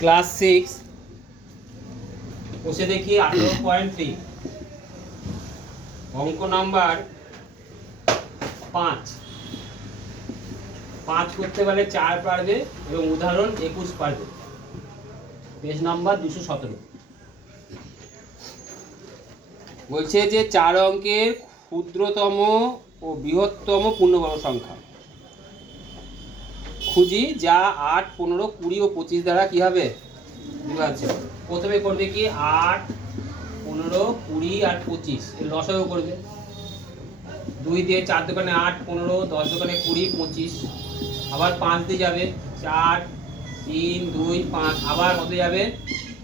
Class six. বসে দেখি আঠেরো পয়েন্ট থ্রি অঙ্ক নাম্বার পাঁচ। পাঁচ করতে পারলে চার পারবে এবং উদাহরণ একুশ পারবে। পেজ নাম্বার দুশো সতেরো। বলছে যে চার অঙ্কের ক্ষুদ্রতম ও বৃহত্তম পূর্ণবর্গ সংখ্যা। খুঁজি যা আট, পনেরো, কুড়ি ও পঁচিশ দ্বারা কি হবে? বিভাজ্য প্রথমে করবে কি? আট, পনেরো, কুড়ি আর পঁচিশ। লসাগু করবে? দুই দিয়ে চার দোকানে আট, পনেরো, দশ দোকানে কুড়ি, পঁচিশ। আবার পাঁচ দিয়ে যাবে চার, তিন, দুই, পাঁচ। আবার কত যাবে?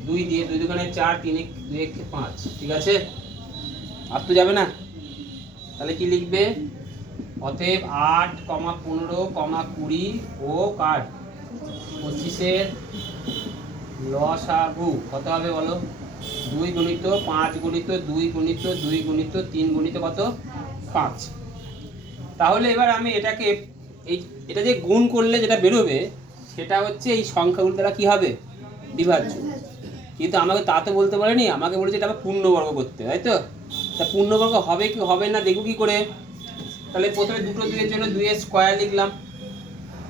দুই দিয়ে দুই দোকানে চার, তিন দুই এক, পাঁচ। ঠিক আছে? আর তো যাবে না? তাহলে কি লিখবে? অতএব আট কমা পনেরো কমা কুড়ি ও কাঠ পঁচিশের লসাগু। কত হবে বলো? দুই গুণিত পাঁচ গুণিত দুই গুণিত দুই গুণিত তিন গুণিত কত? পাঁচ। তাহলে এবার আমি এটাকে এই এটা যে গুণ করলে যেটা বেরোবে, সেটা হচ্ছে এই সংখ্যাগুলো দ্বারা কী হবে? বিভাজ্য। কিন্তু আমাকে তা তো বলতে পারেনি, আমাকে বলেছে এটা আবার পূর্ণবর্গ করতে, তাই তো? তা পূর্ণবর্গ হবে কি, হবে না দেখো কি করে? তাহলে প্রথমে দুটো দুইয়ের জন্য দুইয়ের স্কোয়ার লিখলাম।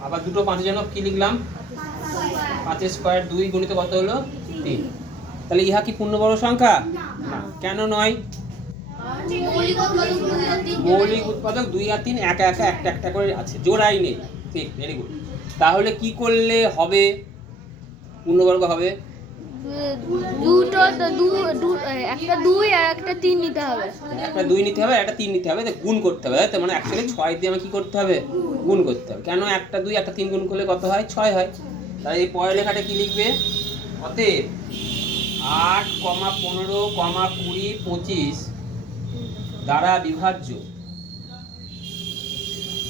আবার দুটো পাঁচের জন্য কি লিখলাম? পাঁচের স্কোয়ার দুই গুণিত কত হলো? তিন। তাহলে ইহা কি পূর্ণবর্গ সংখ্যা? না। কেন নয়? মৌলিক উৎপাদক দুই আর তিন। একা একা একটা একটা করে আছে। জোড়াই নেই। ঠিক ভেরি গুড তাহলে কি করলে হবে? পূর্ণবর্গ হবে? দুটো একটা দুই আর একটা তিন নিতে হবে। একটা দুই নিতে হবে, একটা তিন নিতে হবে গুণ করতে হবে। তাই মানে অ্যাকচুয়ালি ছয় দিয়ে আমাকে কি করতে হবে? গুণ করতে হবে। কেন একটা দুই, একটা তিন গুণ করলে কত হয়? ছয় হয়। তাহলে এই পরের লেখাটা কি লিখবে? অতএব আট কমা পনেরো কমা কুড়ি পঁচিশ দ্বারা বিভাজ্য।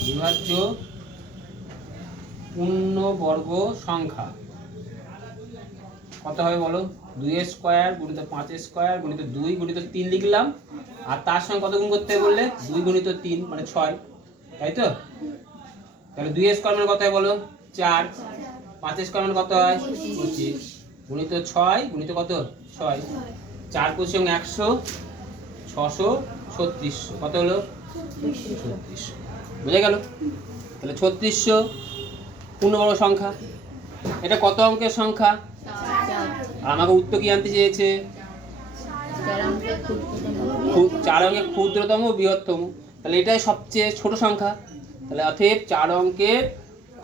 বিভাজ্য পূর্ণবর্গ সংখ্যা। কত হবে বলো? দুইয়ের স্কোয়ার গুণিত পাঁচের স্কোয়ার গুণিত দুই গুণিত তিন লিখলাম, আর তার সঙ্গে কত গুণ করতে বললে? দুই গুণিত তিন মানে ছয়। তাই তো? তাহলে দুইয়ের স্কোয়ার মানে কত হয় বলো? চার। পাঁচের স্কোয়ার মানে কত হয়? পঁচিশ। গুণিত ছয়, গুণিত কত? ছয়। চার পঁচিশ এবং একশো, ছশো, ছত্রিশশো। কত হলো? ছত্রিশশো। বোঝা গেল? তাহলে ছত্রিশশো পূর্ণবর্গ সংখ্যা। এটা কত অঙ্কের সংখ্যা? আমাকে উত্তর কি আনতে চেয়েছে? চার অঙ্কের ক্ষুদ্রতম বৃহত্তম। তাহলে এটাই সবচেয়ে ছোট সংখ্যা। তাহলে অতএব চার অঙ্কের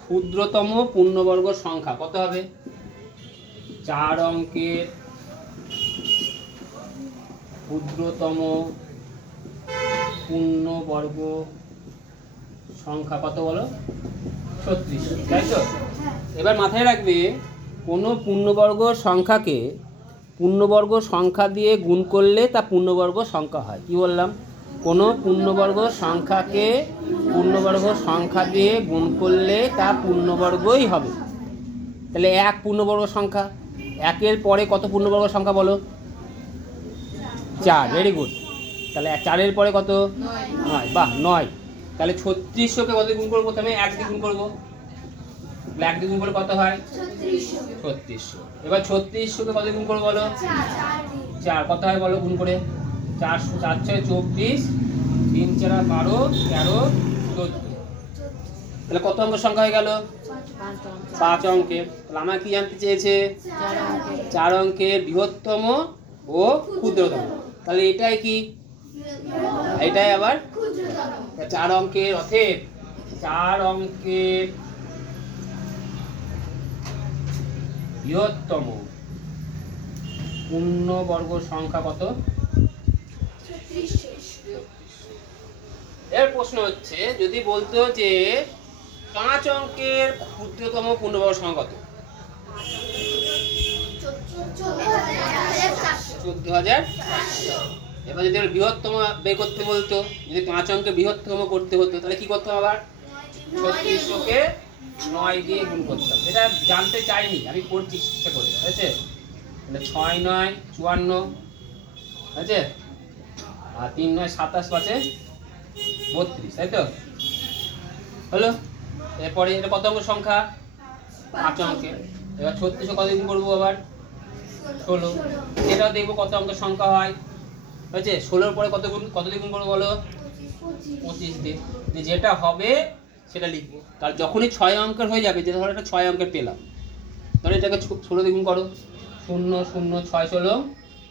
ক্ষুদ্রতম পূর্ণবর্গ সংখ্যা কত হবে? চার অঙ্কের ক্ষুদ্রতম পূর্ণবর্গ সংখ্যা কত বলো? ছত্রিশ। তাই তো? এবার মাথায় রাখবে কোনো পূর্ণবর্গ সংখ্যাকে পূর্ণবর্গ সংখ্যা দিয়ে গুণ করলে তা পূর্ণবর্গ সংখ্যা হয়। কি বললাম? কোনো পূর্ণবর্গ সংখ্যাকে পূর্ণবর্গ সংখ্যা দিয়ে গুণ করলে তা পূর্ণবর্গই হবে। তাহলে এক পূর্ণবর্গ সংখ্যা একের পরে কত পূর্ণবর্গ সংখ্যা বলো? চার ভেরি গুড তাহলে চারের পরে কত? নয়। বাহ নয়। তাহলে ছত্রিশশোকে কত গুণ করব? প্রথমে এক দিয়ে গুণ করব। এক দিয়ে গুণ করলে কত হয়? ছত্রিশশো। এবার ছত্রিশশোকে কত গুণ করব বলো? চার কত হয় বলো গুণ করে? চারশো চার ছয় চব্বিশ তিন চারা বারো তেরো চোদ্দ। তাহলে কত অঙ্ক সংখ্যা হয়ে গেল? পাঁচ অঙ্কের তাহলে আমার কি জানতে চেয়েছে? চার অঙ্কের বৃহত্তম ও ক্ষুদ্রতম। তাহলে এটাই কি? এটাই আবার? চার অঙ্কের অথেব চার অঙ্কের বৃহত্তম। পূর্ণবর্গ সংখ্যা কত? এর প্রশ্ন হচ্ছে যদি বলতো যে পাঁচ অঙ্কের ক্ষুদ্রতম পূর্ণবর্গ সংখ্যা কত? চোদ্দ হাজার। এবার যদি বৃহত্তম বের করতে বলতো যদি পাঁচ অঙ্কে বৃহত্তম করতে হতো তাহলে কি করতাম আবার? ছত্রিশশোকে নয় দিয়ে গুণ করতাম এটা জানতে চাইনি আমি করছি ইচ্ছা করে ঠিক আছে? তাহলে ছয় নয় চুয়ান্ন ঠিক আছে? আর তিন নয় সাতাশ পাঁচে বত্রিশ তাই তো? হলো? এরপরে এটা কত অঙ্ক সংখ্যা? পাঁচ অঙ্কের এবার ছত্রিশশো কত গুণ করব আবার? ষোলো। এটাও দেখব কত অঙ্কের সংখ্যা হয়। হয়েছে ষোলোর পরে কত গুণ কত গুণ করব বলো? পঁচিশ। দিয়ে। যেটা হবে সেটা লিখব। তার যখনই ছয় অঙ্কের হয়ে যাবে, যে ধরো একটা ছয় অঙ্কের পেলাম, ধরো এটাকে ষোলো দিয়ে গুণ করো। শূন্য শূন্য, ছয়, ষোলো,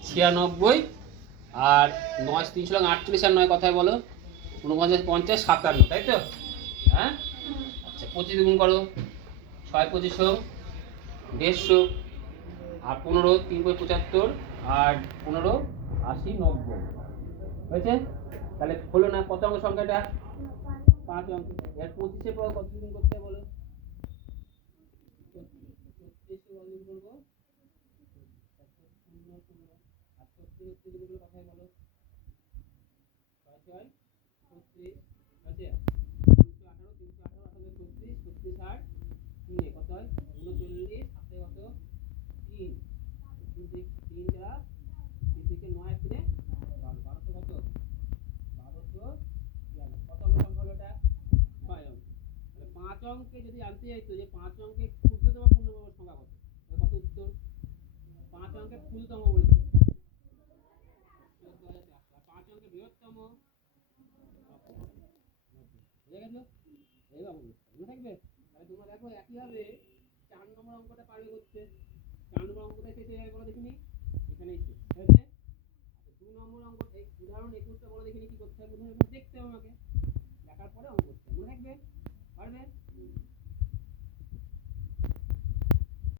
ছিয়ানব্বই, আর নয়, তিন, ষোলো আটত্রিশ আর নয় কথায় বলো। উনপঞ্চাশ পঞ্চাশ, সাতান্ন, তাই তো? হ্যাঁ? আচ্ছা পঁচিশ দিয়ে গুণ করো। ছয়, পঁচিশশো, দেড়শো, আর পনেরো, তিন বই পঁচাত্তর, আর পনেরো, আশি, নব্বই। হয়েছে? তাহলে হলো না, কত অঙ্ক সংখ্যাটা? পাঁচ অঙ্ক এর পঁচিশে পর কত দিন করতে বলো? ছত্রিশে করব? আর কথাই বলো। ছয় ছয়, ছত্রিশ আছে তিনশো আঠারো তিনশো আঠারো আঠারো ছত্রিশ ছত্রিশ আট তিনে কত হয় উনচল্লিশ হাতে কত তিন তিন থেকে তিন যারা তিন থেকে নয় তিনে বারো বারোশো কত বারোশো বিয়াল্লিশ কত অঙ্ক সংখ্যা হলো এটা ছয় অঙ্ক তাহলে পাঁচ যদি জানতে চাইতো যে পাঁচ অঙ্কে ক্ষুদ্রতম পূর্ণবর্গ সংখ্যা কত? কত উত্তর? পাঁচ অঙ্কে ক্ষুদ্রতম বলেছে। পাঁচ অঙ্কে বৃহত্তম। বুঝে গেছো? এইবার মনে থাকবে? তাহলে তোমরা দেখো একইভাবে চার নম্বর অঙ্কটা পারবে করতে চার নম্বর অঙ্কটা শেষ হয়ে বলো দেখিনি? এখানেই শেষ, হয়েছে? আচ্ছা দু নম্বর অঙ্ক, এই উদাহরণ একুশটা, বলো দেখিনি কি করতে হবে? দেখতে হবে আমাকে।